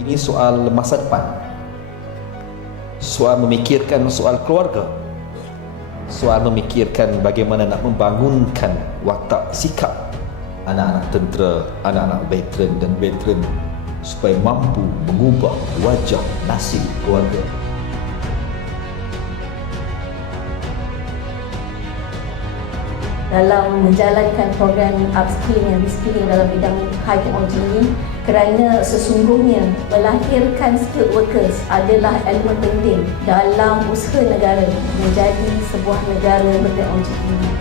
ini soal masa depan. Soal memikirkan soal keluarga. Soal memikirkan bagaimana nak membangunkan watak sikap anak-anak tentera, anak-anak veteran dan veteran supaya mampu mengubah wajah nasib keluarga. Dalam menjalankan program upskilling dan reskilling dalam bidang high technology ini kerana sesungguhnya melahirkan skilled workers adalah elemen penting dalam usaha negara menjadi sebuah negara berteknologi tinggi.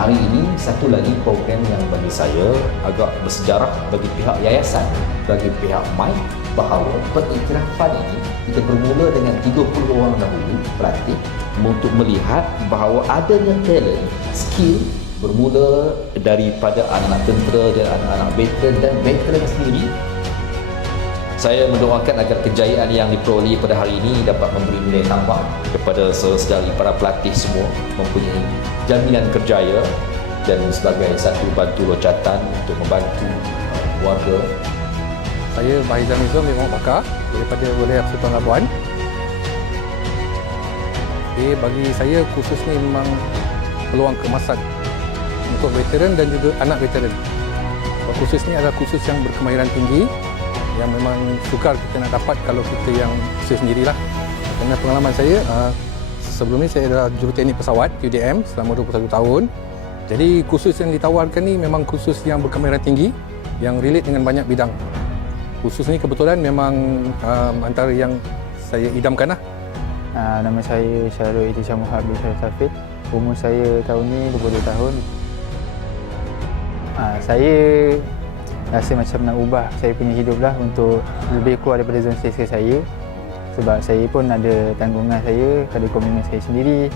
Hari ini satu lagi program yang bagi saya agak bersejarah bagi pihak yayasan, bagi pihak MIC bahawa pengiktirafan ini kita bermula dengan 30 orang dahulu pelatih untuk melihat bahawa adanya talent, skill bermula daripada anak-anak tentera dan anak-anak veteran dan veteran sendiri. Saya mendoakan agar kejayaan yang diperoleh pada hari ini dapat memberi nilai tambah kepada sesedari para pelatih semua mempunyai jaminan kerjaya dan sebagai satu bantu locatan untuk membantu uh, keluarga Saya Izam bin Muhammad Bakar daripada Wilayah Sultan Labuan. Okay, bagi saya khusus ni memang peluang kemasan untuk veteran dan juga anak veteran. Khusus ni adalah khusus yang berkemahiran tinggi yang memang sukar kita nak dapat kalau kita yang usaha sendirilah. Dengan pengalaman saya, uh, sebelum ni saya adalah juruteknik pesawat UDM selama 21 tahun. Jadi khusus yang ditawarkan ni memang khusus yang berkemahiran tinggi yang relate dengan banyak bidang. Khusus ni kebetulan memang um, antara yang saya idamkan lah. Uh, nama saya Syarul Itisha Muhammad bin Syarul Safid. Umur saya tahun ni 22 tahun. Uh, saya rasa macam nak ubah saya punya hidup lah untuk lebih keluar daripada zon selesa saya. Sebab saya pun ada tanggungan saya, ada komitmen saya sendiri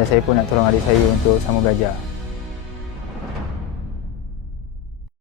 dan saya pun nak tolong adik saya untuk sama belajar.